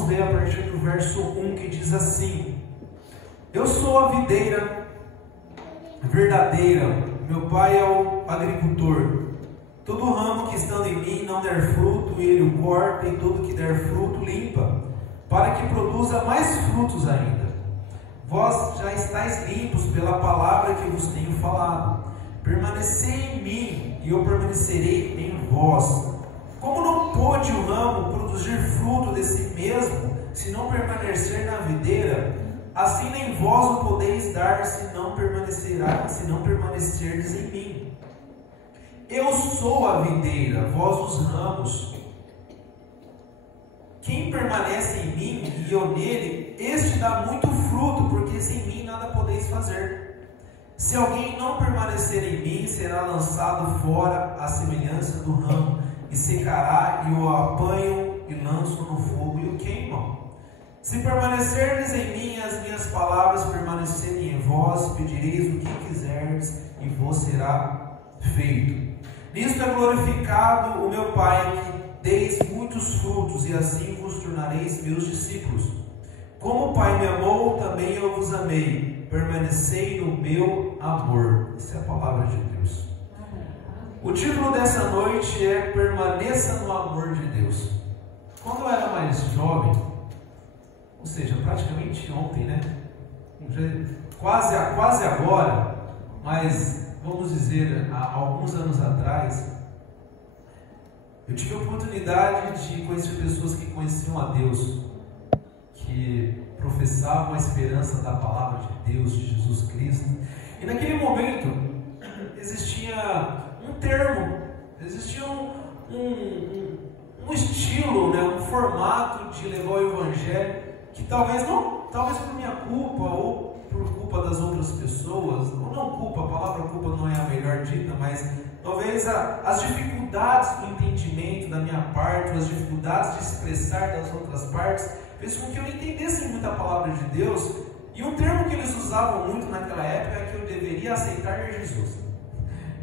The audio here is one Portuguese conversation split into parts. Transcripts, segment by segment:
vamos ler a partir do verso 1, que diz assim: Eu sou a videira verdadeira, meu pai é o agricultor. Todo ramo que estando em mim não der fruto, ele o corta, e todo que der fruto limpa, para que produza mais frutos ainda. Vós já estáis limpos pela palavra que vos tenho falado. Permanecei em mim, e eu permanecerei em vós. Como não pode o ramo produzir fruto de si mesmo, se não permanecer na videira, assim nem vós o podeis dar, se não permanecerdes em mim. Eu sou a videira, vós os ramos. Quem permanece em mim e eu nele, este dá muito fruto, porque sem mim nada podeis fazer. Se alguém não permanecer em mim, será lançado fora à semelhança do ramo, e secará, e o apanham e lançam no fogo e o queimam. Se permanecerdes em mim, as minhas palavras permanecerem em vós, pedireis o que quiserdes, e vos será feito. Nisto é glorificado o meu Pai, que deis muitos frutos, e assim vos tornareis meus discípulos. Como o Pai me amou, também eu vos amei. Permanecei no meu amor. Essa é a palavra de Deus. O título dessa noite é Permaneça no Amor de Deus. Quando eu era mais jovem, ou seja, praticamente ontem, né? Quase agora, mas vamos dizer, há alguns anos atrás, eu tive a oportunidade de conhecer pessoas que conheciam a Deus, que professavam a esperança da palavra de Deus, de Jesus Cristo. E naquele momento existia um termo, existia um estilo, né, um formato de levar o evangelho que talvez por minha culpa ou por culpa das outras pessoas, ou não culpa, a palavra culpa não é a melhor dita, mas talvez as dificuldades do entendimento da minha parte, as dificuldades de expressar das outras partes, fez com que eu entendesse muito a palavra de Deus. E um termo que eles usavam muito naquela época é que eu deveria aceitar Jesus.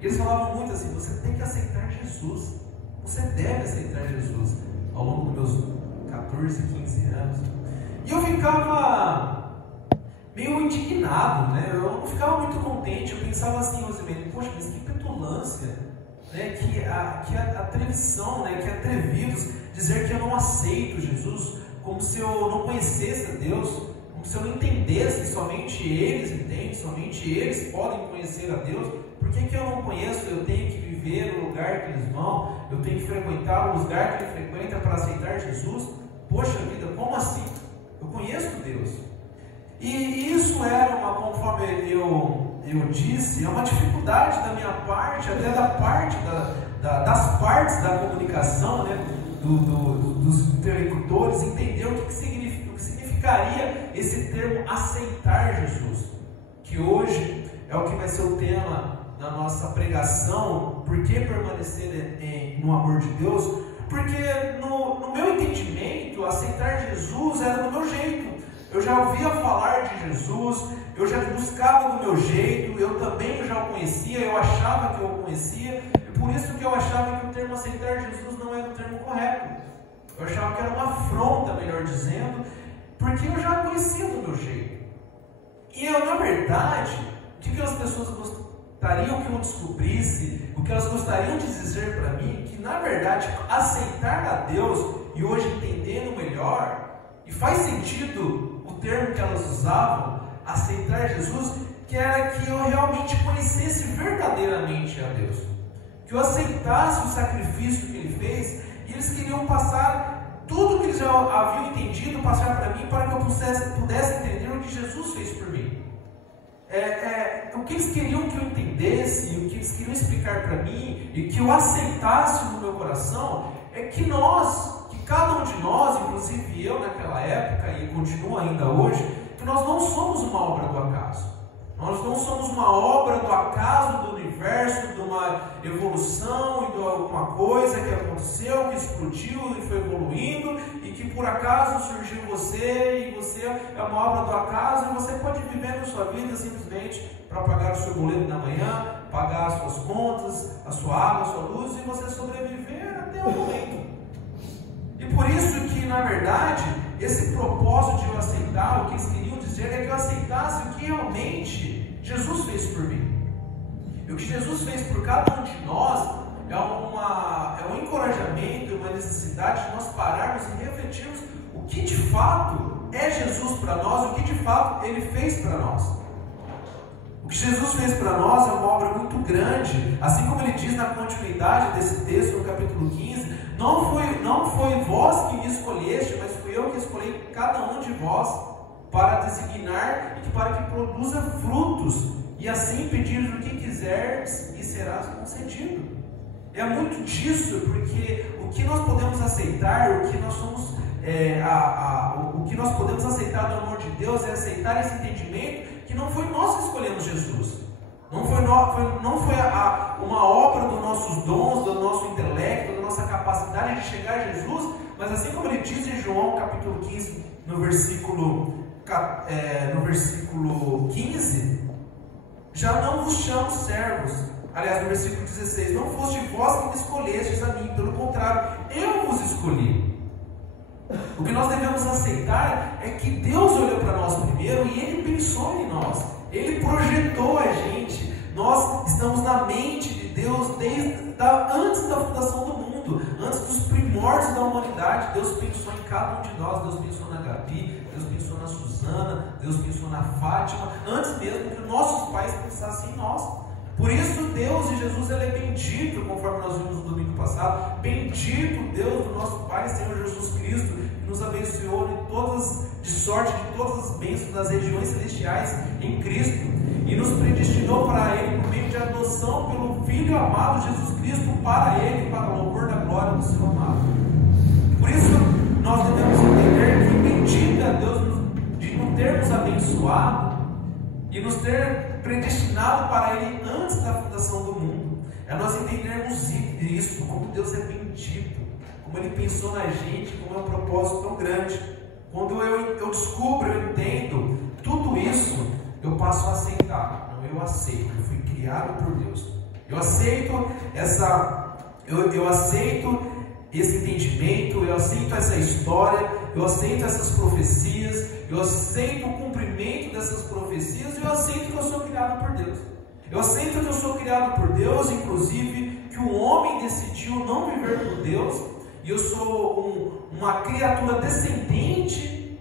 Eles falavam muito assim: você tem que aceitar Jesus, você deve aceitar Jesus. Ao longo dos meus 14, 15 anos, e eu ficava meio indignado, né? Eu não ficava muito contente. Eu pensava assim, poxa, mas que petulância, né? Que atrevição, né? Que atrevidos dizer que eu não aceito Jesus, como se eu não conhecesse a Deus, como se eu não entendesse, somente eles entendem, somente eles podem conhecer a Deus. Por que eu não conheço? Eu tenho que viver no lugar que eles vão, eu tenho que frequentar o lugar que ele frequenta para aceitar Jesus. Poxa vida, como assim? Eu conheço Deus. E isso era conforme eu disse, é uma dificuldade da minha parte, até da parte das partes da comunicação, né? Dos interlocutores, entender o que significaria esse termo aceitar Jesus, que hoje é o que vai ser o tema da nossa pregação. Por que permanecer no amor de Deus? Porque no meu entendimento, aceitar Jesus era do meu jeito. Eu já ouvia falar de Jesus, eu já buscava do meu jeito, eu também já o conhecia, eu achava que eu o conhecia, e por isso que eu achava que o termo aceitar Jesus não era o termo correto. Eu achava que era uma afronta, melhor dizendo, porque eu já conhecia do meu jeito. E na verdade, o que as pessoas gostariam que eu descobrisse, o que elas gostariam de dizer para mim, que na verdade aceitar a Deus, e hoje entendendo melhor, e faz sentido o termo que elas usavam, aceitar Jesus, que era que eu realmente conhecesse verdadeiramente a Deus, que eu aceitasse o sacrifício que Ele fez, e eles queriam passar tudo que eles já haviam entendido, passar para mim, para que eu pudesse entender o que Jesus fez por mim. O que eles queriam que eu entendesse, o que eles queriam explicar para mim, e que eu aceitasse no meu coração, é que cada um de nós, inclusive eu naquela época, e continua ainda hoje, que nós não somos uma obra do acaso. Nós não somos uma obra do acaso, do universo, de uma evolução, e de alguma coisa que aconteceu, que explodiu e foi evoluindo, e que por acaso surgiu você, e você é uma obra do acaso, e você pode viver na sua vida simplesmente para pagar o seu boleto na manhã, pagar as suas contas, a sua água, a sua luz, e você sobreviver até o momento. E por isso que, na verdade, esse propósito de eu aceitar, o que eles queriam dizer é que eu aceitasse o que realmente Jesus fez por mim. E o que Jesus fez por cada um de nós é um encorajamento, uma necessidade de nós pararmos e refletirmos o que de fato é Jesus para nós, o que de fato Ele fez para nós. O que Jesus fez para nós é uma obra muito grande, assim como Ele diz na continuidade desse texto, no capítulo 15, não foi vós que me escolheste, mas fui eu que escolhi cada um de vós para designar e para que produza frutos, e assim pedires o que quiseres e serás concedido. É muito disso, porque o que nós podemos aceitar, o que nós somos, o que nós podemos aceitar do amor de Deus é aceitar esse entendimento que não foi nós que escolhemos Jesus, não foi uma obra dos nossos dons, do nosso intelecto, da nossa capacidade de chegar a Jesus, mas assim como ele diz em João capítulo 15, no versículo 15, já não vos chamo servos. Aliás, no versículo 16, não foste vós que me escolhestes a mim, pelo contrário, eu vos escolhi. O que nós devemos aceitar é que Deus olhou para nós primeiro e Ele pensou em nós, Ele projetou a gente. Nós estamos na mente de Deus antes da fundação do mundo, antes dos primórdios da humanidade. Deus pensou em cada um de nós, Deus pensou na Gabi, Deus pensou na Suzana, Deus pensou na Fátima, antes mesmo que nossos pais pensassem em nós. Por isso Deus e Jesus, Ele é bendito, conforme nós vimos no domingo passado. Bendito Deus do nosso Pai, Senhor Jesus Cristo, que nos abençoou de sorte de todas as bênçãos das regiões celestiais em Cristo, e nos predestinou para Ele por meio de adoção pelo Filho amado Jesus Cristo, para Ele, para o louvor da glória do Seu amado. Por isso nós devemos entender que bendito é Deus de nos termos abençoado e nos ter predestinado para Ele antes da fundação do mundo. É nós entendermos isso, como Deus é bendito, como Ele pensou na gente, como é um propósito tão grande. Quando eu descubro, eu entendo tudo isso, eu passo a aceitar. Não, eu aceito, eu fui criado por Deus. Eu aceito esse entendimento, eu aceito essa história, eu aceito essas profecias, eu aceito o cumprimento dessas profecias, e eu aceito que eu sou criado por Deus. Eu aceito que eu sou criado por Deus, inclusive que o homem decidiu não viver por Deus, e eu sou uma criatura descendente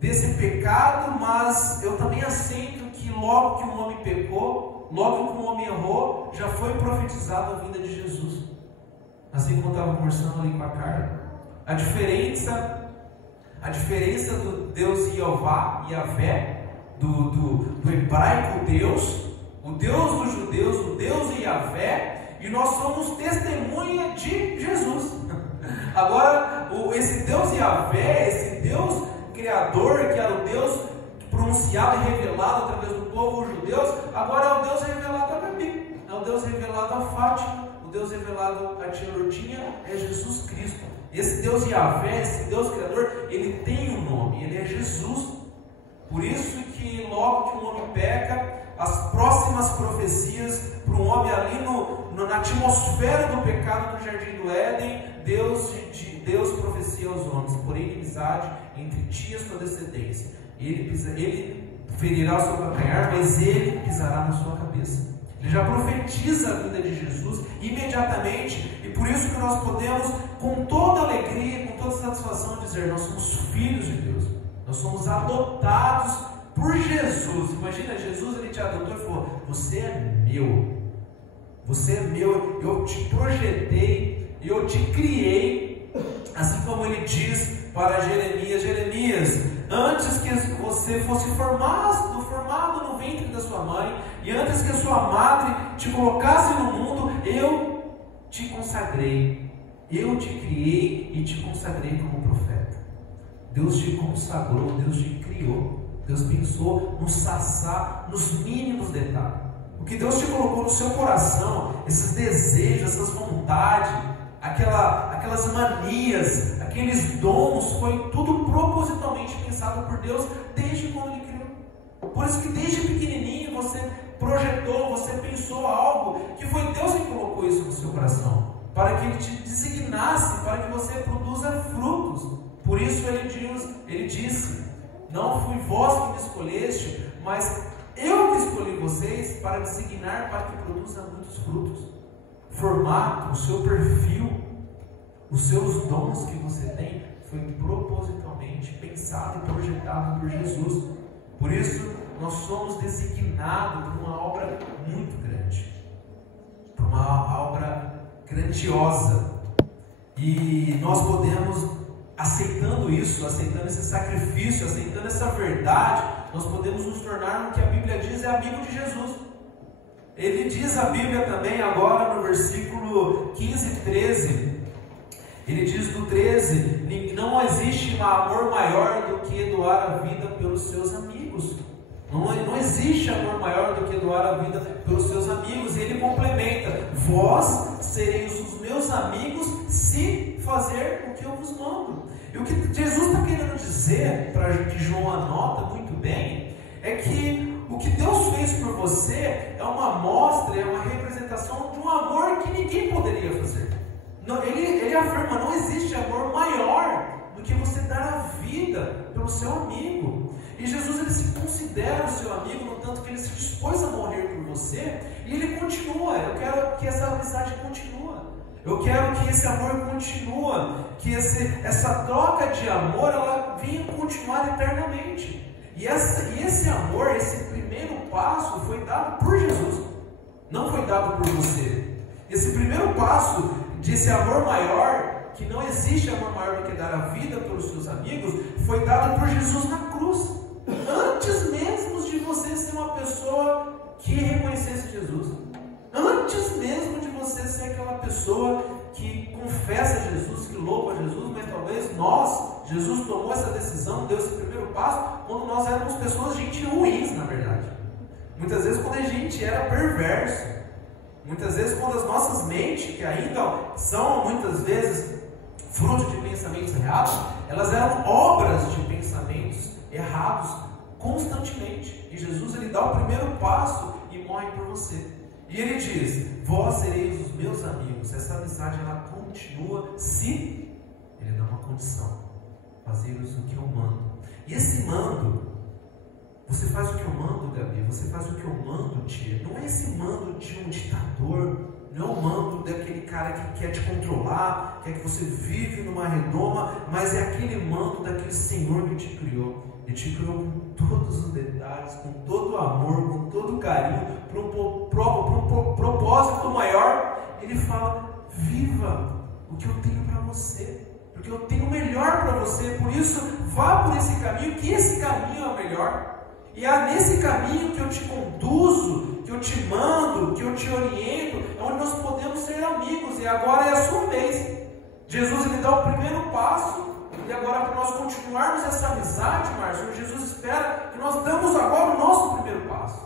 desse pecado, mas eu também aceito que logo que o homem pecou, logo que o homem errou, já foi profetizado a vinda de Jesus. Assim como eu estava conversando ali com a Carla, a diferença do Deus Yahvé, do hebraico Deus, o Deus dos judeus, o Deus Yahvé, e nós somos testemunha de Jesus. Agora, esse Deus Yahvé, esse Deus Criador, que era o Deus pronunciado e revelado através do povo judeus, agora é o Deus revelado a Gabi, é o Deus revelado a Fátima, o Deus revelado a tia Lourdinha, é Jesus Cristo. Esse Deus Yahvé, esse Deus Criador, Ele tem um nome, Ele é Jesus. Por isso que logo que um homem peca, as próximas profecias para um homem ali na atmosfera do pecado no Jardim do Éden, Deus proficia aos homens: porém inimizade entre ti e a sua descendência. Ele ferirá o seu calcanhar, mas ele pisará na sua cabeça. Ele já profetiza a vida de Jesus imediatamente, e por isso que nós podemos, com toda alegria, com toda satisfação, dizer: nós somos filhos de Deus, nós somos adotados por Jesus. Imagina, Jesus, Ele te adotou e falou: você é meu, eu te projetei, eu te criei, assim como Ele diz para Jeremias: antes que você fosse formado no ventre da sua mãe, e antes que a sua madre te colocasse no mundo, eu te consagrei, eu te criei e te consagrei como profeta. Deus te consagrou, Deus te criou, Deus pensou no sassá, nos mínimos detalhes. O que Deus te colocou no seu coração, esses desejos, essas vontades, aquelas manias, aqueles dons, foi tudo propositalmente pensado por Deus desde quando Ele criou. Por isso que desde pequenininho você projetou, você pensou algo, que foi Deus que colocou isso no seu coração, para que Ele te designasse, para que você produza frutos. Por isso ele disse: não fui vós que me escolheste, mas eu que escolhi vocês para designar para que produza muitos frutos. Formato, o seu perfil, os seus dons que você tem, foi propositalmente pensado e projetado por Jesus. Por isso, nós somos designados para uma obra muito grande, para uma obra grandiosa. E nós podemos, aceitando isso, aceitando esse sacrifício, aceitando essa verdade, nós podemos nos tornar o que a Bíblia diz é amigo de Jesus. Ele diz a Bíblia também agora no versículo 15 e 13, ele diz no 13: não existe amor maior do que doar a vida pelos seus amigos. Não existe amor maior do que doar a vida pelos seus amigos. E ele complementa: vós sereis os meus amigos se fazer o que eu vos mando. E o que Jesus está querendo dizer, para que João anota muito bem, é que o que Deus fez por você é uma amostra, é uma representação de um amor que ninguém poderia fazer. Ele afirma: não existe amor maior do que você dar a vida pelo seu amigo. E Jesus, ele se considera o seu amigo, no tanto que ele se dispôs a morrer por você, e ele continua. Eu quero que essa amizade continue. Eu quero que esse amor continue, que essa troca de amor, ela venha continuar eternamente. E esse amor, esse primeiro passo foi dado por Jesus, não foi dado por você. Esse primeiro passo desse amor maior, que não existe amor maior do que dar a vida pelos seus amigos, foi dado por Jesus na cruz, antes mesmo de você ser uma pessoa que reconhecesse Jesus, antes mesmo de você ser aquela pessoa que confessa Jesus, que louva Jesus. Mas talvez Jesus tomou essa decisão, deu esse primeiro passo quando nós éramos pessoas, gente ruins, na verdade. Muitas vezes quando a gente era perverso, muitas vezes quando as nossas mentes, que ainda são muitas vezes fruto de pensamentos errados, elas eram obras de pensamentos errados constantemente. E Jesus, ele dá o primeiro passo e morre por você. E ele diz: vós sereis os meus amigos. Essa amizade, ela continua se ele dá uma condição: fazei-vos o que eu mando. E esse mando, você faz o que eu mando, Gabi, você faz o que eu mando, tia. Não é esse mando de um ditador, não é o mando daquele cara que quer te controlar, quer que você vive numa redoma, mas é aquele mando daquele Senhor que te criou. Ele te criou com todos os detalhes, com todo o amor, com todo o carinho, para um propósito maior. Ele fala: viva o que eu tenho para você, porque eu tenho o melhor para você. Por isso, vá por esse caminho, que esse caminho é o melhor. E é nesse caminho que eu te conduzo, que eu te mando, que eu te oriento, é onde nós podemos ser amigos. E agora é a sua vez. Jesus, ele dá o primeiro passo. E agora, para nós continuarmos essa amizade, Márcio, Jesus espera que nós damos agora o nosso primeiro passo.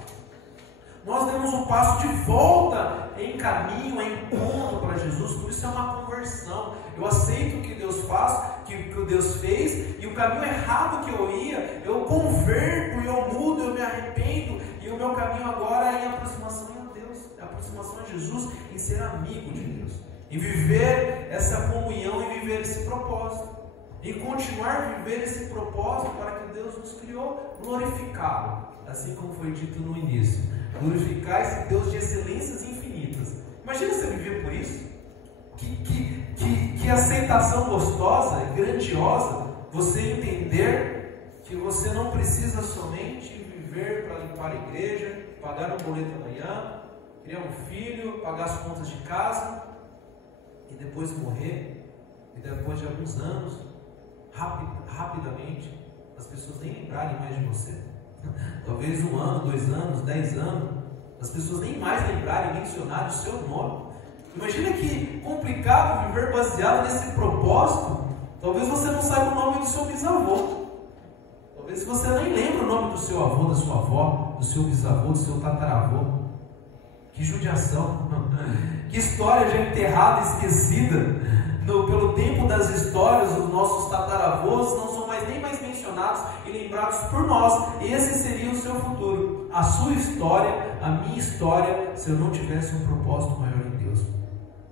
Nós demos um passo de volta em caminho, em encontro para Jesus. Por isso é uma conversão. Eu aceito o que Deus faz, que Deus fez, e o caminho errado que eu ia, eu converto, eu mudo, eu me arrependo, e o meu caminho agora é em aproximação a Deus, é aproximação a Jesus, em ser amigo de Deus, em viver essa comunhão, em viver esse propósito, em continuar a viver esse propósito para que Deus nos criou, glorificado, assim como foi dito no início. Glorificar esse Deus de excelências infinitas. Imagina você viver por isso. Que aceitação gostosa e grandiosa você entender que você não precisa somente viver para limpar a igreja, pagar um boleto amanhã, criar um filho, pagar as contas de casa e depois morrer, e depois de alguns anos, rapidamente, as pessoas nem lembrarem mais de você. Talvez 1 ano, 2 anos, 10 anos, as pessoas nem mais lembrarem, mencionarem o seu nome. Imagina que complicado viver baseado nesse propósito. Talvez você não saiba o nome do seu bisavô. Talvez você nem lembre o nome do seu avô, da sua avó, do seu bisavô, do seu tataravô. Que judiação. Que história já enterrada, esquecida. Pelo tempo das histórias, os nossos tataravôs não são nem mais mencionados e lembrados por nós. Esse seria o seu futuro, a sua história, a minha história, se eu não tivesse um propósito maior em Deus.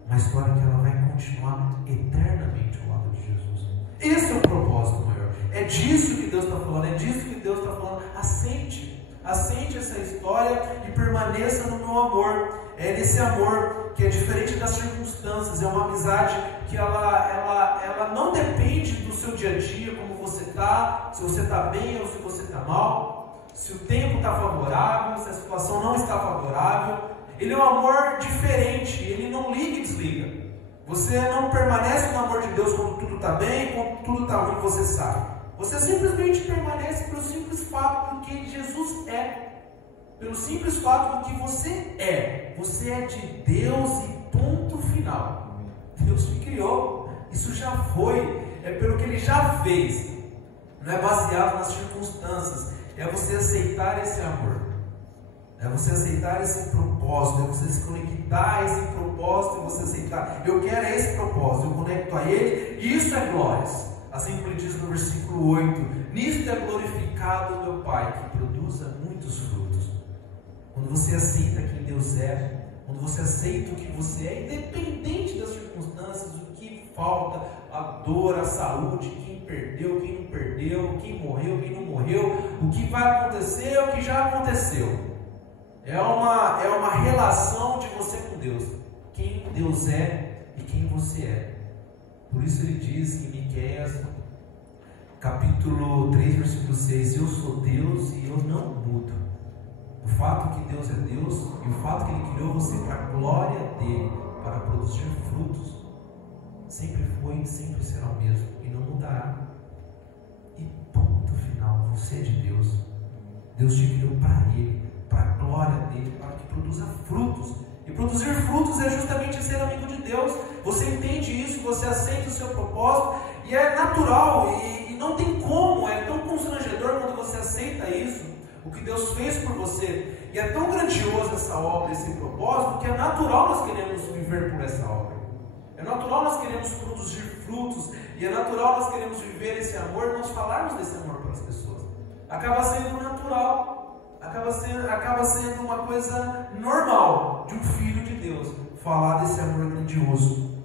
Uma história que ela vai continuar eternamente ao lado de Jesus. Esse é o propósito maior. É disso que Deus está falando, é disso que Deus está falando. Aceite essa história e permaneça no meu amor. É nesse amor que é diferente das circunstâncias, é uma amizade que ela não depende do seu dia a dia, como você está, se você está bem ou se você está mal, se o tempo está favorável, se a situação não está favorável. Ele é um amor diferente, ele não liga e desliga. Você não permanece no amor de Deus quando tudo está bem, quando tudo está ruim, você sabe. Você simplesmente permanece pelo simples fato do que Jesus é. Pelo simples fato do que você é. Você é de Deus e ponto final. Deus te criou. Isso já foi. É pelo que Ele já fez. Não é baseado nas circunstâncias. É você aceitar esse amor. É você aceitar esse propósito. É você se conectar a esse propósito e você aceitar. Eu quero esse propósito. Eu conecto a Ele. E isso é glórias. Assim como ele diz no versículo 8: nisto é glorificado o meu Pai, que produza muitos frutos. Quando você aceita quem Deus é, quando você aceita o que você é, independente das circunstâncias, o que falta, a dor, a saúde, quem perdeu, quem não perdeu, quem morreu, quem não morreu, o que vai acontecer, o que já aconteceu. É uma relação de você com Deus, quem Deus é e quem você é. Por isso ele diz em Miqueias, capítulo 3, versículo 6: eu sou Deus e eu não mudo. O fato que Deus é Deus e o fato que Ele criou você para a glória dEle, para produzir frutos, sempre foi e sempre será o mesmo e não mudará. E ponto final, você é de Deus. Deus te criou para Ele, para a glória dEle, para que produza frutos. E produzir frutos é justamente ser amigo de Deus. Você entende isso, você aceita o seu propósito, e é natural, e não tem como, é tão constrangedor quando você aceita isso, o que Deus fez por você, e é tão grandioso essa obra, esse propósito, que é natural nós queremos viver por essa obra, é natural nós queremos produzir frutos, e é natural nós queremos viver esse amor, nós falarmos desse amor para as pessoas, acaba sendo natural. Acaba sendo uma coisa normal de um filho de Deus falar desse amor grandioso.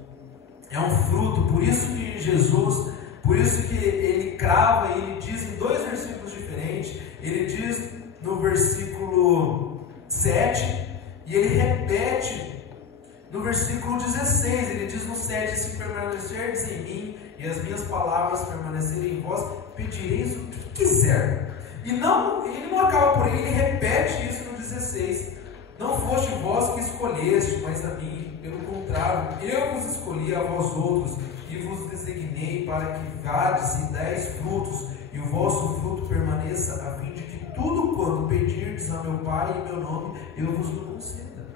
É um fruto, por isso que Jesus, por isso que ele crava, e ele diz em dois versículos diferentes. Ele diz no versículo 7 e ele repete no versículo 16. Ele diz no 7: se permanecerdes em mim e as minhas palavras permanecerem em vós, pedireis o que quiser. E ele não acaba por aí, ele repete isso no 16: não foste vós que escolheste, mas a mim, pelo contrário, eu vos escolhi a vós outros, e vos designei para que vades e deis frutos, e o vosso fruto permaneça, a fim de que tudo quanto pedirdes a meu Pai em meu nome, eu vos o conceda.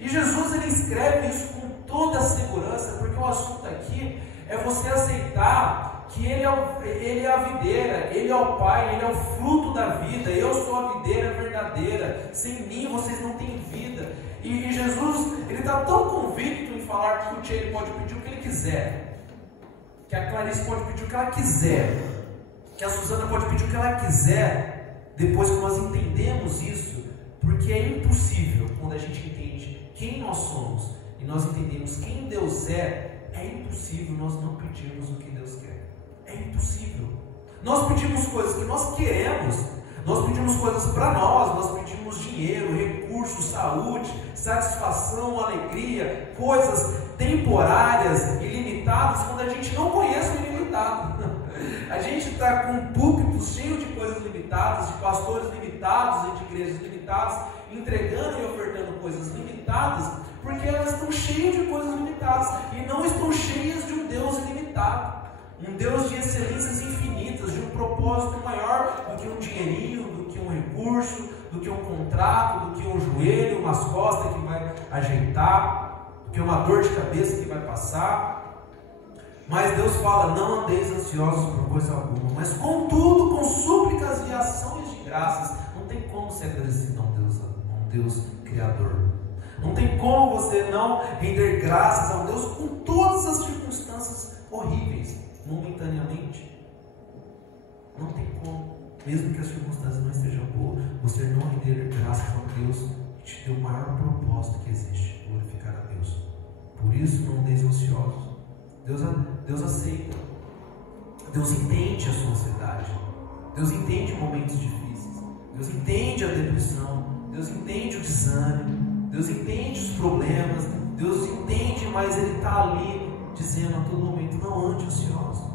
E Jesus, ele escreve isso com toda a segurança, porque o assunto aqui é você aceitar que Ele é a videira, Ele é o Pai, Ele é o fruto da vida. Eu sou a videira verdadeira, sem mim vocês não têm vida. E Jesus, ele está tão convicto em falar que o Tchê pode pedir o que ele quiser, que a Clarice pode pedir o que ela quiser, que a Suzana pode pedir o que ela quiser, depois que nós entendemos isso, porque é impossível, quando a gente entende quem nós somos e nós entendemos quem Deus é impossível nós não pedirmos o que Deus quer. É impossível. Nós pedimos coisas que nós queremos, nós pedimos coisas para nós pedimos dinheiro, recursos, saúde, satisfação, alegria, coisas temporárias, ilimitadas, quando a gente não conhece o ilimitado. A gente está com púlpitos cheios de coisas limitadas, de pastores limitados e de igrejas limitadas, entregando e ofertando coisas limitadas, porque elas estão cheias de coisas limitadas e não estão cheias de um Deus ilimitado. Um Deus de excelências infinitas, de um propósito maior do que um dinheirinho, do que um recurso, do que um contrato, do que um joelho, umas costas que vai ajeitar, do que uma dor de cabeça que vai passar. Mas Deus fala: não andeis ansiosos por coisa alguma, mas contudo com súplicas e ações de graças. Não tem como ser agradecido a um Deus Criador. Não tem como você não render graças a um Deus com todas as circunstâncias horríveis, momentaneamente. Não tem como, mesmo que as circunstâncias não estejam boas, você não render graças a um Deus que te deu o maior propósito que existe: glorificar a Deus. Por isso, não andeis ansiosos. Deus aceita Deus entende a sua ansiedade. Deus entende momentos difíceis. Deus entende a depressão. Deus entende o desânimo. Deus entende os problemas. Deus entende, mas Ele está ali dizendo a todo momento: não ande ansioso,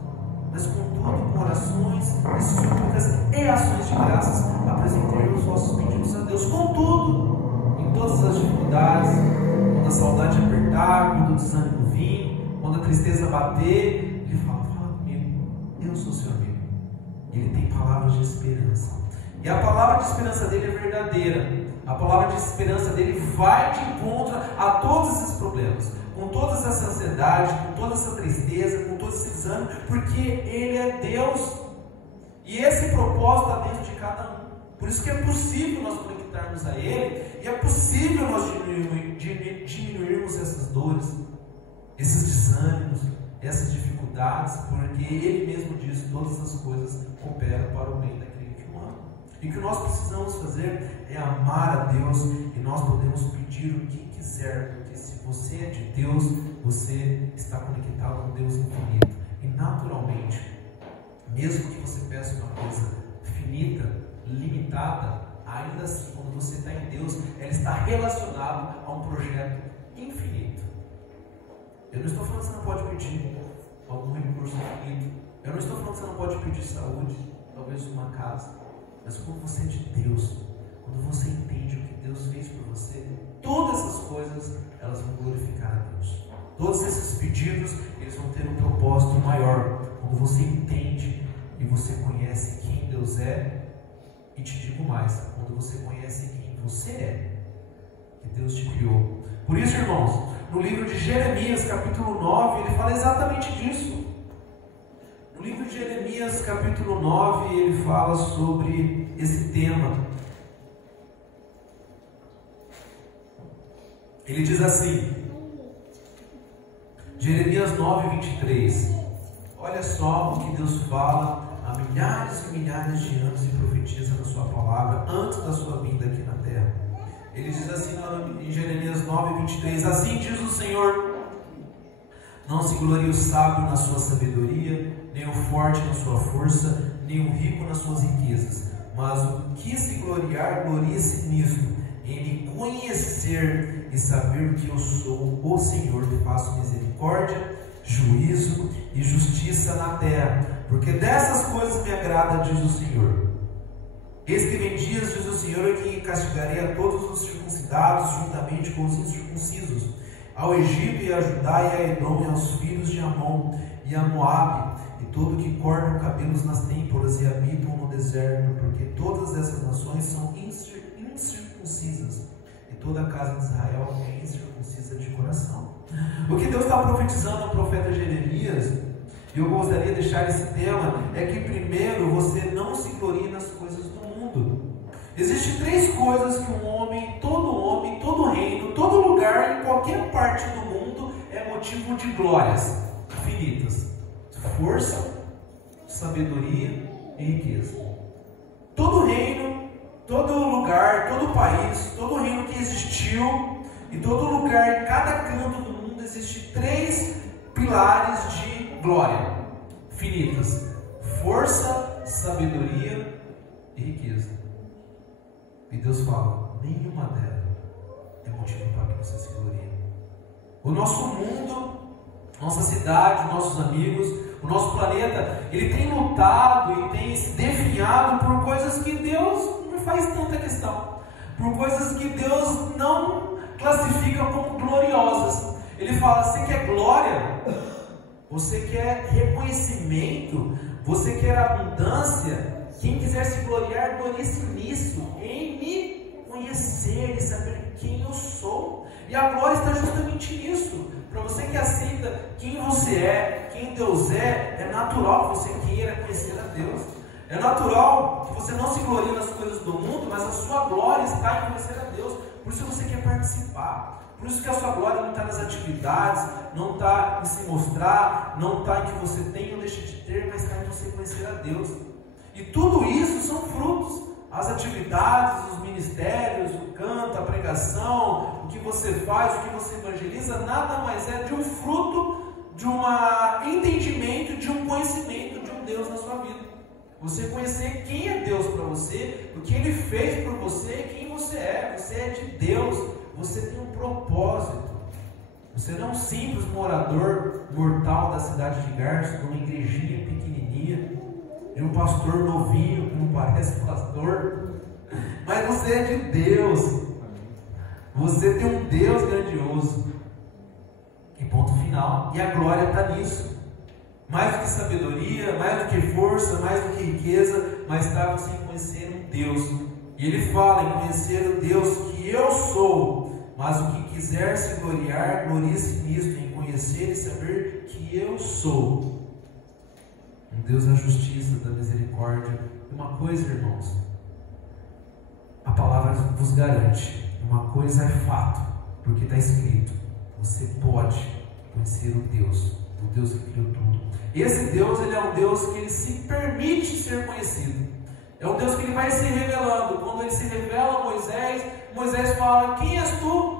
mas contudo, com orações, súplicas e ações de graças, apresentei os vossos pedidos a Deus. Contudo, em todas as dificuldades, quando a saudade apertar, quando o desânimo vir, quando a tristeza bater, Ele fala: fala comigo, eu sou seu amigo. E Ele tem palavras de esperança. E a palavra de esperança dele é verdadeira. A palavra de esperança dele vai de encontro a todos esses problemas, com toda essa ansiedade, com toda essa tristeza, com todo esse desânimo, porque Ele é Deus. E esse propósito está dentro de cada um. Por isso que é possível nós conectarmos a Ele, e é possível nós diminuirmos essas dores, esses desânimos, essas dificuldades, porque Ele mesmo diz: todas as coisas cooperam para o bem daquele que o ama. E o que nós precisamos fazer é amar a Deus, e nós podemos pedir o que quiser, porque se você é de Deus, você está conectado com Deus infinito. E naturalmente, mesmo que você peça uma coisa finita, limitada, ainda assim, quando você está em Deus, ela está relacionada a um projeto infinito. Eu não estou falando que você não pode pedir algum recurso infinito. Eu não estou falando que você não pode pedir saúde, talvez uma casa. Mas quando você é de Deus, quando você entende o que Deus fez por você, todas essas coisas, elas vão glorificar a Deus. Todos esses pedidos, eles vão ter um propósito maior. Quando você entende e você conhece quem Deus é, e te digo mais, quando você conhece quem você é, que Deus te criou. Por isso, irmãos, no livro de Jeremias, capítulo 9, ele fala exatamente disso. No livro de Jeremias, capítulo 9, ele fala sobre esse tema. Ele diz assim, Jeremias 9, 23. Olha só o que Deus fala há milhares e milhares de anos e profetiza na sua palavra, antes da sua vinda aqui na terra. Ele diz assim em Jeremias 9, 23. Assim diz o Senhor: não se glorie o sábio na sua sabedoria, nem o forte na sua força, nem o rico nas suas riquezas. Mas o que se gloriar, glorie-se nisto, em me conhecer e saber que eu sou o Senhor, que faço misericórdia, juízo e justiça na terra. Porque dessas coisas me agrada, diz o Senhor. Eis que vem dias, diz o Senhor, em que castigarei a todos os circuncidados juntamente com os incircuncisos, ao Egito e a Judá e a Edom e aos filhos de Amon e a Moabe, e todo que corta cabelos nas têmporas e habitam no deserto, porque todas essas nações são incircuncisas, e toda a casa de Israel é incircuncisa de coração. O que Deus está profetizando ao profeta Jeremias, e eu gostaria de deixar esse tema, é que primeiro você não se glorie nas coisas do mundo. Existem três coisas que um homem, todo reino, todo lugar, em qualquer parte do mundo, é motivo de glórias infinitas: força, sabedoria e riqueza. Todo reino, todo lugar, todo país, todo reino que existiu, e todo lugar, em cada canto do mundo, existem três pilares de glória finitas: força, sabedoria e riqueza. E Deus fala: nenhuma delas é motivo para que você se glorie. O nosso mundo, nossa cidade, nossos amigos, o nosso planeta, ele tem lutado e tem se definhado por coisas que Deus não faz tanta questão, por coisas que Deus não classifica como gloriosas. Ele fala: você quer glória? Você quer reconhecimento? Você quer abundância? Quem quiser se gloriar, glorie-se nisso, em me conhecer e saber quem eu sou. E a glória está justamente nisso. Para você que aceita quem você é, quem Deus é natural que você queira conhecer a Deus. É natural que você não se glorie nas coisas do mundo, mas a sua glória está em conhecer a Deus. Por isso você quer participar. Por isso que a sua glória não está nas atividades, não está em se mostrar, não está em que você tem ou deixa de ter, mas está em você conhecer a Deus. E tudo isso são frutos. As atividades, os ministérios, o canto, a pregação, o que você faz, o que você evangeliza, nada mais é de um fruto de um entendimento, de um conhecimento de um Deus na sua vida. Você conhecer quem é Deus para você, o que Ele fez por você e quem você é. Você é de Deus, você tem um propósito. Você não é um simples morador mortal da cidade de Garço, de uma igrejinha pequenininha, de um pastor novinho que não parece pastor, mas você é de Deus. Você tem um Deus grandioso. E ponto final. E a glória está nisso. Mais do que sabedoria, mais do que força, mais do que riqueza, mas está você em conhecer um Deus. E ele fala em conhecer o Deus que eu sou. Mas o que quiser se gloriar, glorie-se nisto, em conhecer e saber que eu sou um Deus da justiça, da misericórdia. Uma coisa, irmãos, a palavra vos garante. Uma coisa é fato, porque está escrito: você pode conhecer o Deus que criou tudo. Esse Deus, ele é um Deus que ele se permite ser conhecido. É um Deus que ele vai se revelando. Quando ele se revela a Moisés, Moisés fala: quem és tu?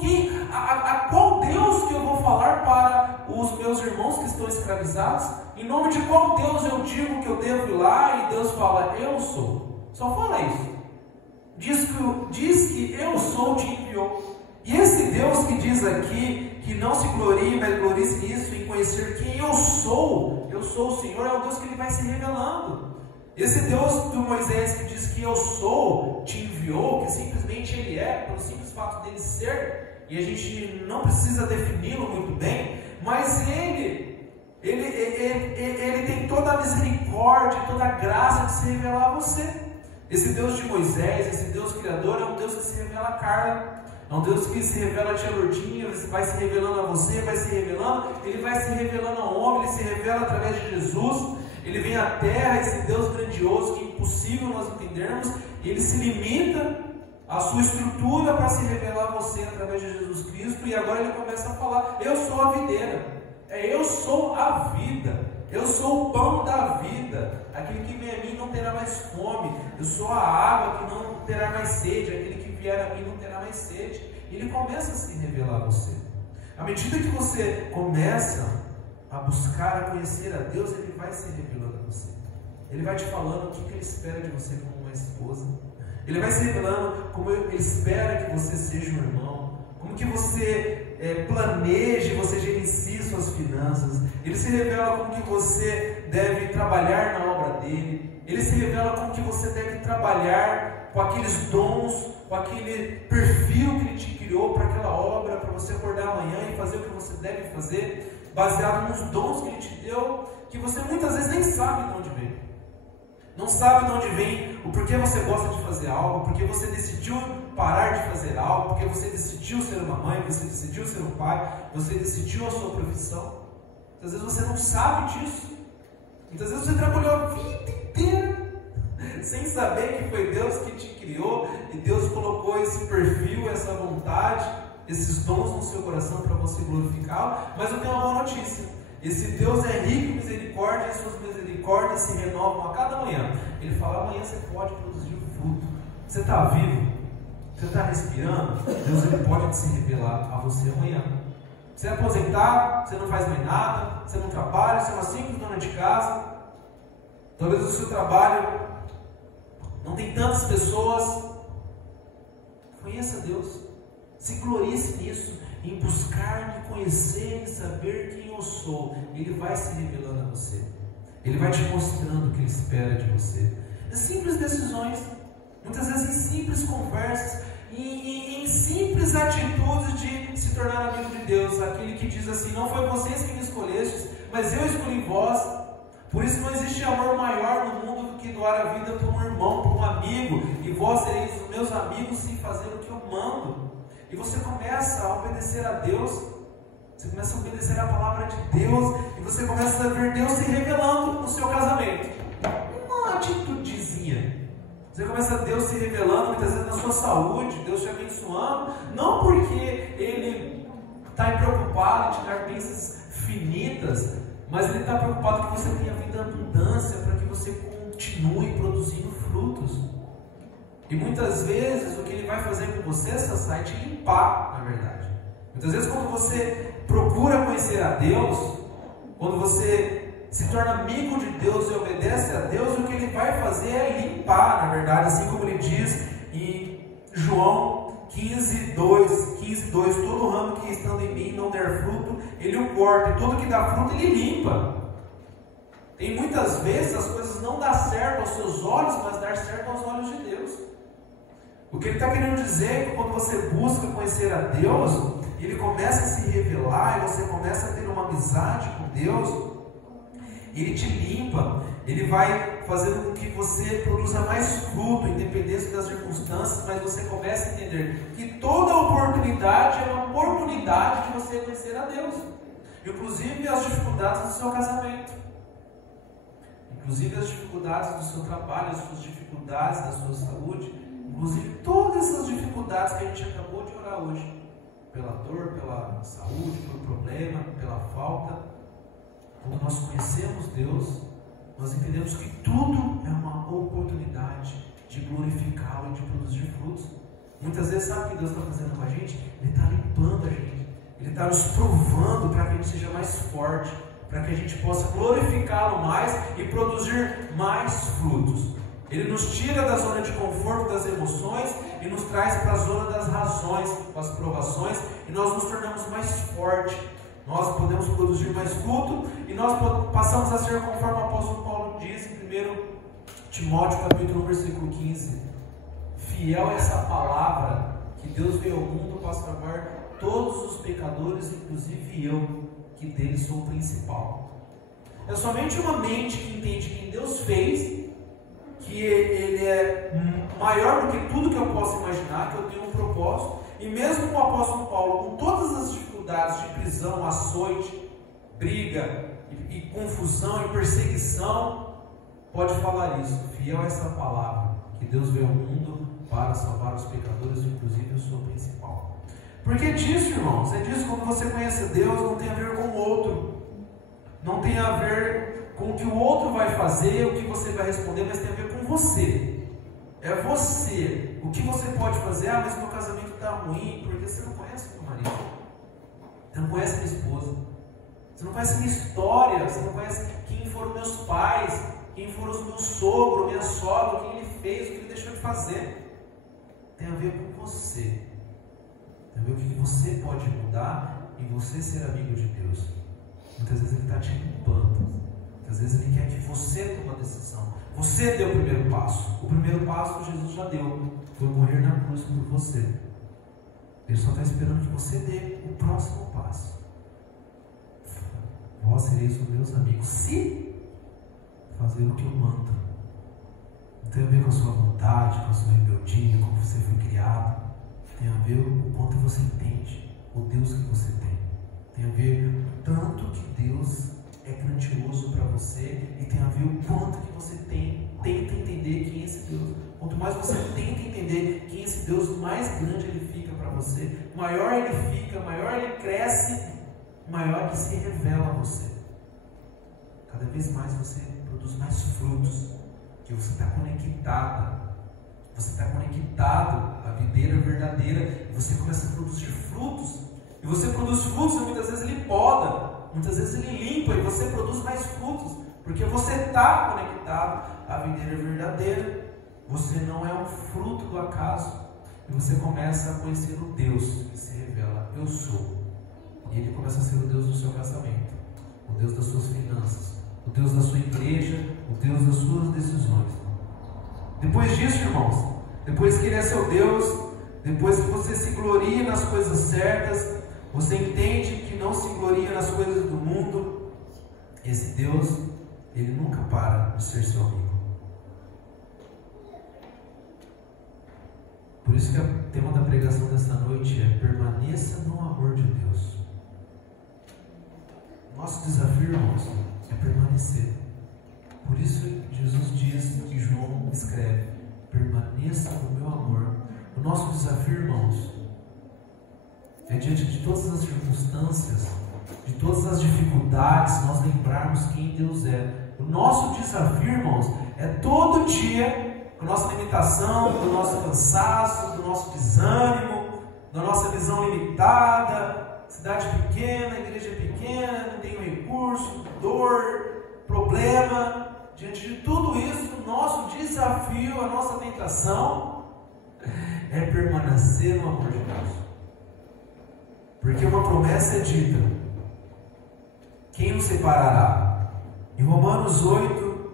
A qual Deus que eu vou falar para os meus irmãos que estão escravizados? Em nome de qual Deus eu digo que eu devo ir lá? E Deus fala: eu sou. Só fala isso. Diz que eu sou te enviou. E esse Deus que diz aqui que não se glorie, mas glorie-se nisso, em conhecer quem eu sou o Senhor, é o Deus que ele vai se revelando. Esse Deus do Moisés que diz que eu sou, te enviou, que simplesmente ele é, pelo simples fato dele ser, e a gente não precisa defini-lo muito bem, mas ele tem toda a misericórdia, toda a graça de se revelar a você. Esse Deus de Moisés, esse Deus criador, é um Deus que se revela a Carla. É um Deus que se revela a tia Lourdinha, vai se revelando a você, vai se revelando, ele vai se revelando ao homem, ele se revela através de Jesus, ele vem à terra, esse Deus grandioso que é impossível nós entendermos, e ele se limita à sua estrutura para se revelar a você através de Jesus Cristo, e agora ele começa a falar: eu sou a videira, eu sou a vida, eu sou o pão da vida, aquele que vem a mim não terá mais fome, eu sou a água que não terá mais sede, aquele que vier a mim não terá mais sede. E ele começa a se revelar a você. À medida que você começa a buscar, a conhecer a Deus, ele vai se revelando a você. Ele vai te falando o que ele espera de você como uma esposa. Ele vai se revelando como ele espera que você seja um irmão, como que você planeje, você gerencie suas finanças. Ele se revela como que você deve trabalhar na obra dele. Ele se revela como que você deve trabalhar com aqueles dons, com aquele perfil que ele te criou para aquela obra, para você acordar amanhã e fazer o que você deve fazer, baseado nos dons que ele te deu, que você muitas vezes nem sabe de onde vem. Não sabe de onde vem, o porquê você gosta de fazer algo, porque você decidiu parar de fazer algo, porque você decidiu ser uma mãe, você decidiu ser um pai, você decidiu a sua profissão. Muitas vezes você não sabe disso. Muitas vezes você trabalhou a vida inteira sem saber que foi Deus que te criou, e Deus colocou esse perfil, essa vontade, esses dons no seu coração para você glorificá-lo. Mas eu tenho uma boa notícia: esse Deus é rico em misericórdia, e suas misericórdias se renovam a cada manhã. Ele fala: amanhã você pode produzir o fruto. Você está vivo? Você está respirando? Deus ele pode se revelar a você amanhã. Você é aposentado, você não faz mais nada, você não trabalha, você é uma simples dona de casa. Talvez o seu trabalho não tem tantas pessoas. Conheça Deus, se glorie nisso, em buscar me conhecer e saber quem eu sou. Ele vai se revelando a você, ele vai te mostrando o que ele espera de você. Em simples decisões, muitas vezes em simples conversas, em simples atitudes de se tornar amigo de Deus. Aquele que diz assim: não foi vocês que me escolhestes, mas eu escolhi vós. Por isso não existe amor maior no mundo do que doar a vida para um irmão, para um amigo. E vós sereis os meus amigos se fazer o que eu mando. E você começa a obedecer a Deus. Você começa a obedecer a palavra de Deus. E você começa a ver Deus se revelando no seu casamento. Uma atitudezinha. Você começa a ver Deus se revelando muitas vezes na sua saúde. Deus te abençoando. Não porque Ele está preocupado em te dar bênçãos finitas, mas Ele está preocupado que você tenha vida em abundância, para que você continue produzindo frutos. E muitas vezes o que Ele vai fazer com você, Sassá, é te limpar, na verdade. Muitas vezes quando você procura conhecer a Deus, quando você se torna amigo de Deus e obedece a Deus, o que ele vai fazer é limpar, na verdade, assim como ele diz em João 15:2, todo ramo que estando em mim não der fruto, ele o corta, e tudo que dá fruto ele limpa. E muitas vezes as coisas não dão certo aos seus olhos, mas dão certo aos olhos de Deus. O que ele está querendo dizer é que quando você busca conhecer a Deus, ele começa a se revelar, e você começa a ter uma amizade com Deus, ele te limpa, ele vai fazendo com que você produza mais fruto, independente das circunstâncias, mas você começa a entender que toda oportunidade é uma oportunidade de você conhecer a Deus, inclusive as dificuldades do seu casamento, inclusive as dificuldades do seu trabalho, as suas dificuldades da sua saúde, inclusive todas essas dificuldades que a gente acabou de orar hoje, pela dor, pela saúde, pelo problema, pela falta. Quando nós conhecemos Deus, nós entendemos que tudo é uma oportunidade de glorificá-lo e de produzir frutos. Muitas vezes, sabe o que Deus está fazendo com a gente? Ele está limpando a gente, Ele está nos provando para que a gente seja mais forte, para que a gente possa glorificá-lo mais e produzir mais frutos. Ele nos tira da zona de conforto das emoções e nos traz para a zona das razões, com as provações, e nós nos tornamos mais fortes. Nós podemos produzir mais fruto e nós passamos a ser conforme o apóstolo Paulo diz em 1 Timóteo capítulo 1, versículo 15. Fiel é essa palavra, que Deus veio ao mundo para salvar todos os pecadores, inclusive eu, que deles sou o principal. É somente uma mente que entende quem Deus fez, que Ele é maior do que tudo que eu posso imaginar, que eu tenho um propósito, e mesmo com o apóstolo Paulo, com todas as dificuldades de prisão, açoite, briga, e confusão, e perseguição, pode falar isso. Fiel a essa palavra, que Deus veio ao mundo para salvar os pecadores, inclusive eu sou o principal. Porque é disso, irmãos, é disso. Quando você conhece Deus, não tem a ver com o outro, não tem a ver com o que o outro vai fazer, o que você vai responder, mas tem a ver com você. É você. O que você pode fazer? Ah, mas meu casamento está ruim, porque você não conhece meu marido, você não conhece minha esposa, você não conhece minha história, você não conhece quem foram meus pais, quem foram os meus sogros, minha sogra, o que ele fez, o que ele deixou de fazer. Tem a ver com você. Tem a ver com o que você pode mudar e você ser amigo de Deus. Muitas vezes Ele está te limpando. Muitas vezes Ele quer que você tome uma decisão. Você dê o primeiro passo. O primeiro passo Jesus já deu. Foi morrer na cruz por você. Ele só está esperando que você dê o próximo passo. Vós sereis os meus amigos, se fazer o que eu mando. Não tem a ver com a sua vontade, com a sua rebeldia, como você foi criado. Tem a ver com o quanto você entende o Deus que você tem. Tem a ver o tanto que Deus é grandioso para você, e tem a ver o quanto que você tenta entender quem é esse Deus. Quanto mais você tenta entender quem é esse Deus, mais grande Ele fica para você, maior Ele fica, maior Ele cresce, maior Ele se revela a você. Cada vez mais você produz mais frutos, que você está conectada. Você está conectado à videira verdadeira, e você começa a produzir frutos. E você produz frutos, e muitas vezes Ele poda, muitas vezes Ele limpa, e você produz mais frutos, porque você está conectado à videira verdadeira. Você não é um fruto do acaso, e você começa a conhecer o Deus que se revela: eu sou. E Ele começa a ser o Deus do seu casamento, o Deus das suas finanças, o Deus da sua igreja, o Deus das suas decisões. Depois disso, irmãos, depois que Ele é seu Deus, depois que você se gloria nas coisas certas, você entende que não se gloria nas coisas do mundo, esse Deus, Ele nunca para de ser seu amigo. Por isso que o tema da pregação dessa noite é: permaneça no amor de Deus. Nosso desafio, irmãos, é permanecer. Por isso Jesus diz, que João escreve: permaneça no meu amor. O nosso desafio, irmãos, é diante de todas as circunstâncias, de todas as dificuldades, nós lembrarmos quem Deus é. O nosso desafio, irmãos, é todo dia, com a nossa limitação, do nosso cansaço, do nosso desânimo, da nossa visão limitada, cidade pequena, igreja pequena, não tenho recurso, dor, problema, diante de tudo isso, o nosso desafio, a nossa tentação é permanecer no amor de Deus. Porque uma promessa é dita: quem nos separará? Em Romanos 8,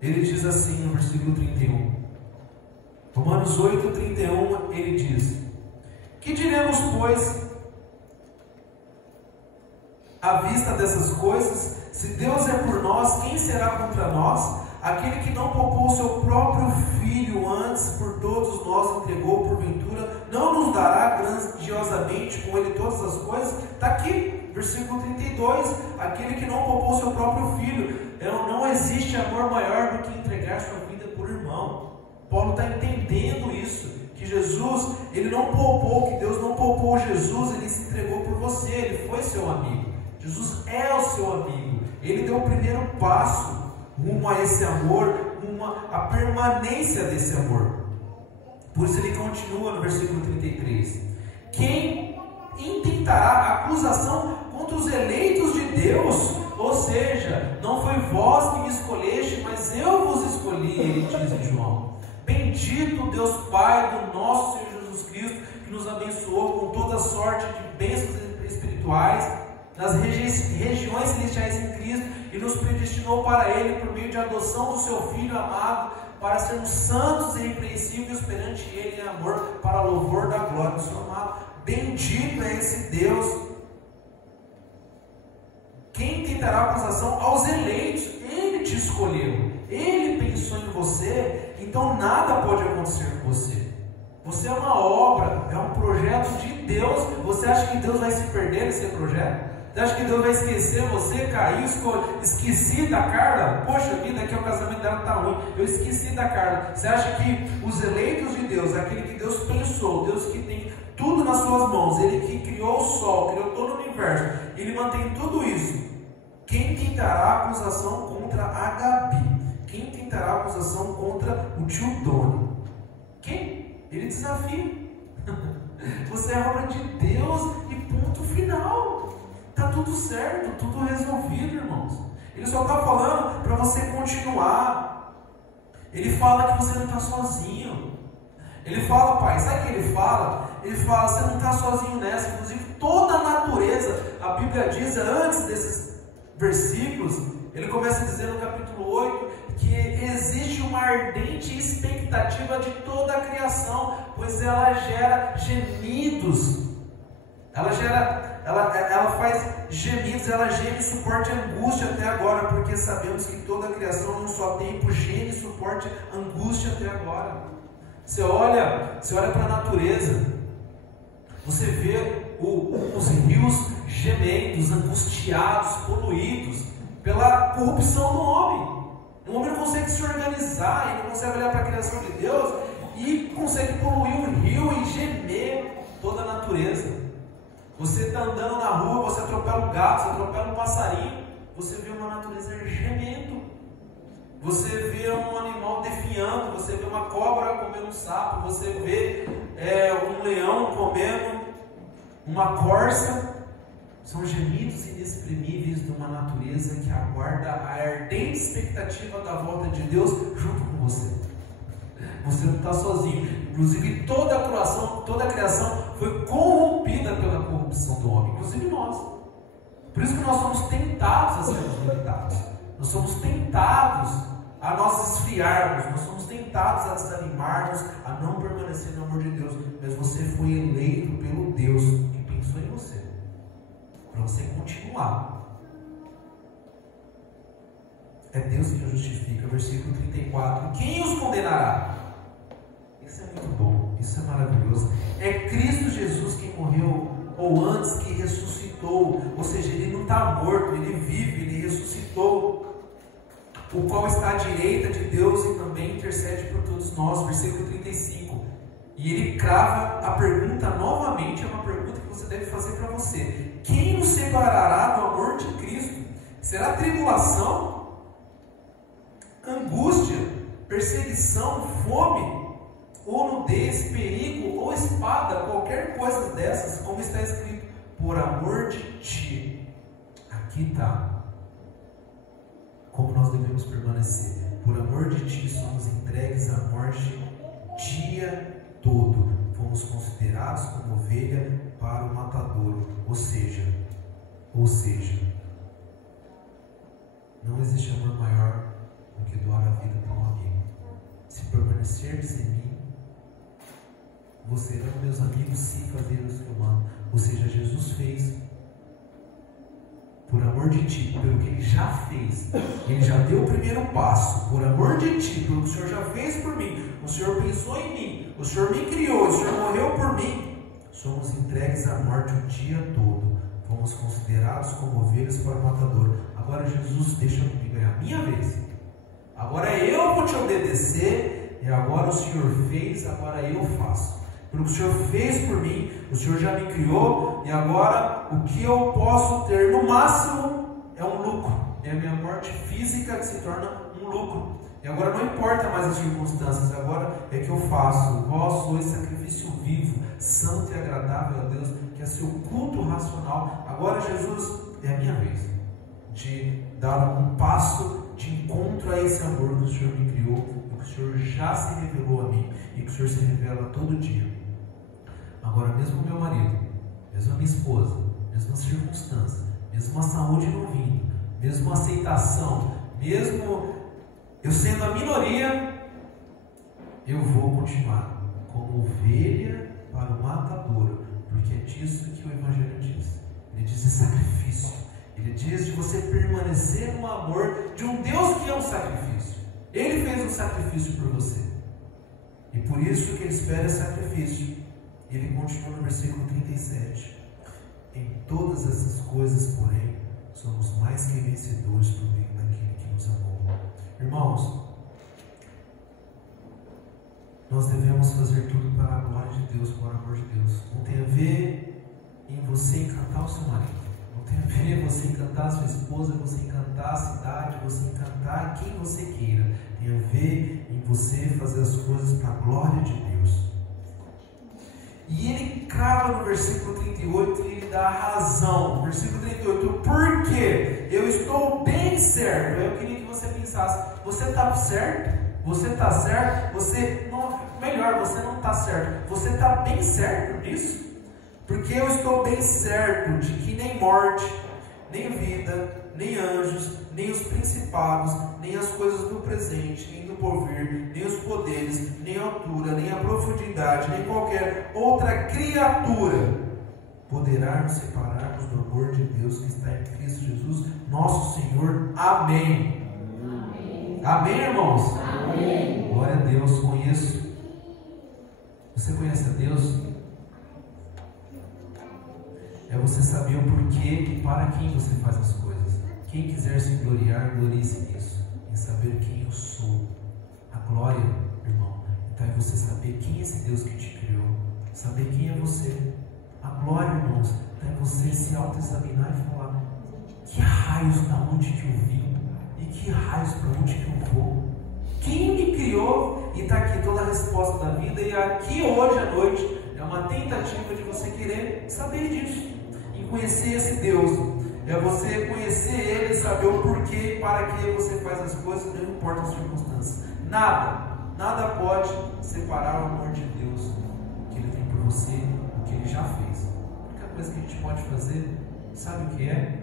ele diz assim no versículo 31. Romanos 8, 31, ele diz: que diremos, pois, à vista dessas coisas? Se Deus é por nós, quem será contra nós? Aquele que não poupou o seu próprio Filho, antes por todos nós entregou, porventura não nos dará grandiosamente com ele todas as coisas? Está aqui, versículo 32, aquele que não poupou o seu próprio Filho. Não existe amor maior do que entregar sua vida por irmão. Paulo está entendendo isso, que Jesus, ele não poupou, que Deus não poupou Jesus, ele se entregou por você, ele foi seu amigo. Jesus é o seu amigo, ele deu o primeiro passo rumo a esse amor, rumo à permanência desse amor. Por isso ele continua no versículo 33: quem intentará acusação contra os eleitos de Deus? Ou seja, não foi vós que me escolheste, mas eu vos escolhi, ele diz em João. Bendito Deus Pai do nosso Senhor Jesus Cristo, que nos abençoou com toda sorte de bênçãos espirituais nas regiões celestiais em Cristo, e nos predestinou para Ele por meio de adoção do seu Filho amado, para sermos santos e irrepreensíveis perante Ele em amor, para louvor da glória do seu amado. Bendito é esse Deus. Quem tentará acusação? Aos eleitos. Ele te escolheu, Ele pensou em você, então nada pode acontecer com você. Você é uma obra, é um projeto de Deus. Você acha que Deus vai se perder nesse projeto? Você acha que Deus vai esquecer você? Caiu, esqueci da Carla. Poxa vida, aqui o casamento dela está ruim, eu esqueci da Carla. Você acha que os eleitos de Deus, aquele que Deus pensou, Deus que tem tudo nas suas mãos, Ele que criou o sol, criou todo o universo, Ele mantém tudo isso, quem tentará acusação contra a Gabi? Quem tentará acusação contra o tio Doni? Quem? Ele desafia. Você é obra de Deus e ponto final. Está tudo certo, tudo resolvido, irmãos. Ele só está falando para você continuar. Ele fala que você não está sozinho. Ele fala, pai, sabe o que ele fala? Ele fala, você não está sozinho nessa. Inclusive toda a natureza, a Bíblia diz, antes desses versículos, ele começa a dizer no capítulo 8, que existe uma ardente expectativa de toda a criação, pois ela gera gemidos. Ela faz gemidos, ela geme e suporte angústia até agora, porque sabemos que toda a criação, num só tempo, geme e suporte angústia até agora. Você olha para a natureza, você vê os rios gemendo, angustiados, poluídos pela corrupção do homem. O homem não consegue se organizar, ele não consegue olhar para a criação de Deus e consegue poluir um rio e gemer toda a natureza. Você está andando na rua, você atropela um gato, você atropela um passarinho, você vê uma natureza gemendo, você vê um animal definhando, você vê uma cobra comendo um sapo, você vê um leão comendo uma corça. São gemidos inexprimíveis de uma natureza que aguarda a ardente expectativa da volta de Deus junto com você. Você não está sozinho. Inclusive toda a criação foi corrompida pela corrupção do homem, inclusive nós. Por isso que nós somos tentados a sermos limitados. Nós somos tentados a nós esfriarmos, nós somos tentados a desanimarmos, a não permanecer no amor de Deus. Mas você foi eleito pelo Deus que pensou em você, para você continuar. É Deus que nos justifica. Versículo 34. Quem os condenará? Isso é muito bom, isso é maravilhoso. É Cristo Jesus quem morreu, ou antes que ressuscitou. Ou seja, Ele não está morto, Ele vive, Ele ressuscitou, o qual está à direita de Deus e também intercede por todos nós. Versículo 35. E ele crava a pergunta novamente, é uma pergunta que você deve fazer para você: quem nos separará do amor de Cristo? Será tribulação, angústia, perseguição, fome, ou nudez, perigo, ou espada, qualquer coisa dessas, como está escrito, por amor de ti, aqui está, como nós devemos permanecer. Por amor de Ti somos entregues à morte dia todo. Fomos considerados como ovelha para o matadouro. Ou seja, não existe amor maior do que doar a vida para um amigo. Se permanecerdes em mim, vocês serão meus amigos se fazerem os que eu amo. Ou seja, Jesus fez por amor de Ti, pelo que Ele já fez. Ele já deu o primeiro passo. Por amor de Ti, pelo que o Senhor já fez por mim. O Senhor pensou em mim. O Senhor me criou. O Senhor morreu por mim. Somos entregues à morte o dia todo. Fomos considerados como ovelhas para o matador. Agora Jesus deixa comigo, é a minha vez. Agora eu vou te obedecer. E agora o Senhor fez, agora eu faço. Pelo que o Senhor fez por mim, o Senhor já me criou, e agora o que eu posso ter no máximo é um lucro. É a minha morte física que se torna um lucro. E agora não importa mais as circunstâncias, agora é que eu faço. Vós sois sacrifício vivo, santo e agradável a Deus, que é seu culto racional. Agora, Jesus, é a minha vez de dar um passo de encontro a esse amor que o Senhor me criou, e que o Senhor já se revelou a mim, e que o Senhor se revela todo dia. Agora, mesmo o meu marido, mesmo a minha esposa, mesmo as circunstâncias, mesmo a saúde não vindo, mesmo a aceitação, mesmo eu sendo a minoria, eu vou continuar como ovelha para o matadouro, porque é disso que o Evangelho diz. Ele diz de sacrifício, ele diz de você permanecer no amor de um Deus que é um sacrifício. Ele fez um sacrifício por você, e por isso que ele espera sacrifício. E ele continua no versículo 37. Em todas essas coisas, porém, somos mais que vencedores por meio daquele que nos amou. Irmãos, nós devemos fazer tudo para a glória de Deus, para o amor de Deus. Não tem a ver em você encantar o seu marido. Não tem a ver em você encantar a sua esposa, você encantar a cidade, você encantar quem você queira. Tem a ver em você fazer as coisas para a glória de Deus. E ele crava no versículo 38 e ele dá a razão. Versículo 38, porque eu estou bem certo. Eu queria que você pensasse, você está certo? Você está certo? Você não, melhor, você não está certo. Você está bem certo nisso? Porque eu estou bem certo de que nem morte, nem vida, nem anjos, nem os principados, nem as coisas do presente, nem do porvir, nem os poderes, nem a altura, nem a profundidade, nem qualquer outra criatura poderá nos separar do amor de Deus que está em Cristo Jesus, nosso Senhor. Amém. Amém, amém, irmãos? Amém. Glória a Deus. Conheço. Você conhece a Deus? É você saber o porquê e para quem você faz as coisas. Quem quiser se gloriar, glorie-se nisso, em saber quem eu sou. A glória, irmão, então é você saber quem é esse Deus que te criou, saber quem é você. A glória, irmãos, então é você se autoexaminar e falar: que raios, da onde que eu vim? E que raios, para onde que eu vou? Quem me criou? E está aqui toda a resposta da vida. E aqui hoje à noite é uma tentativa de você querer saber disso, em conhecer esse Deus. É você conhecer Ele, saber o porquê e para que você faz as coisas, não importa as circunstâncias. Nada pode separar o amor de Deus que Ele tem por você, o que Ele já fez. A única coisa que a gente pode fazer, sabe o que é?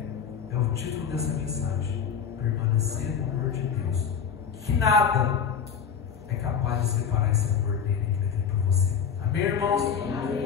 É o título dessa mensagem: permanecer no amor de Deus. Que nada é capaz de separar esse amor dele que Ele tem por você. Amém, irmãos? Amém.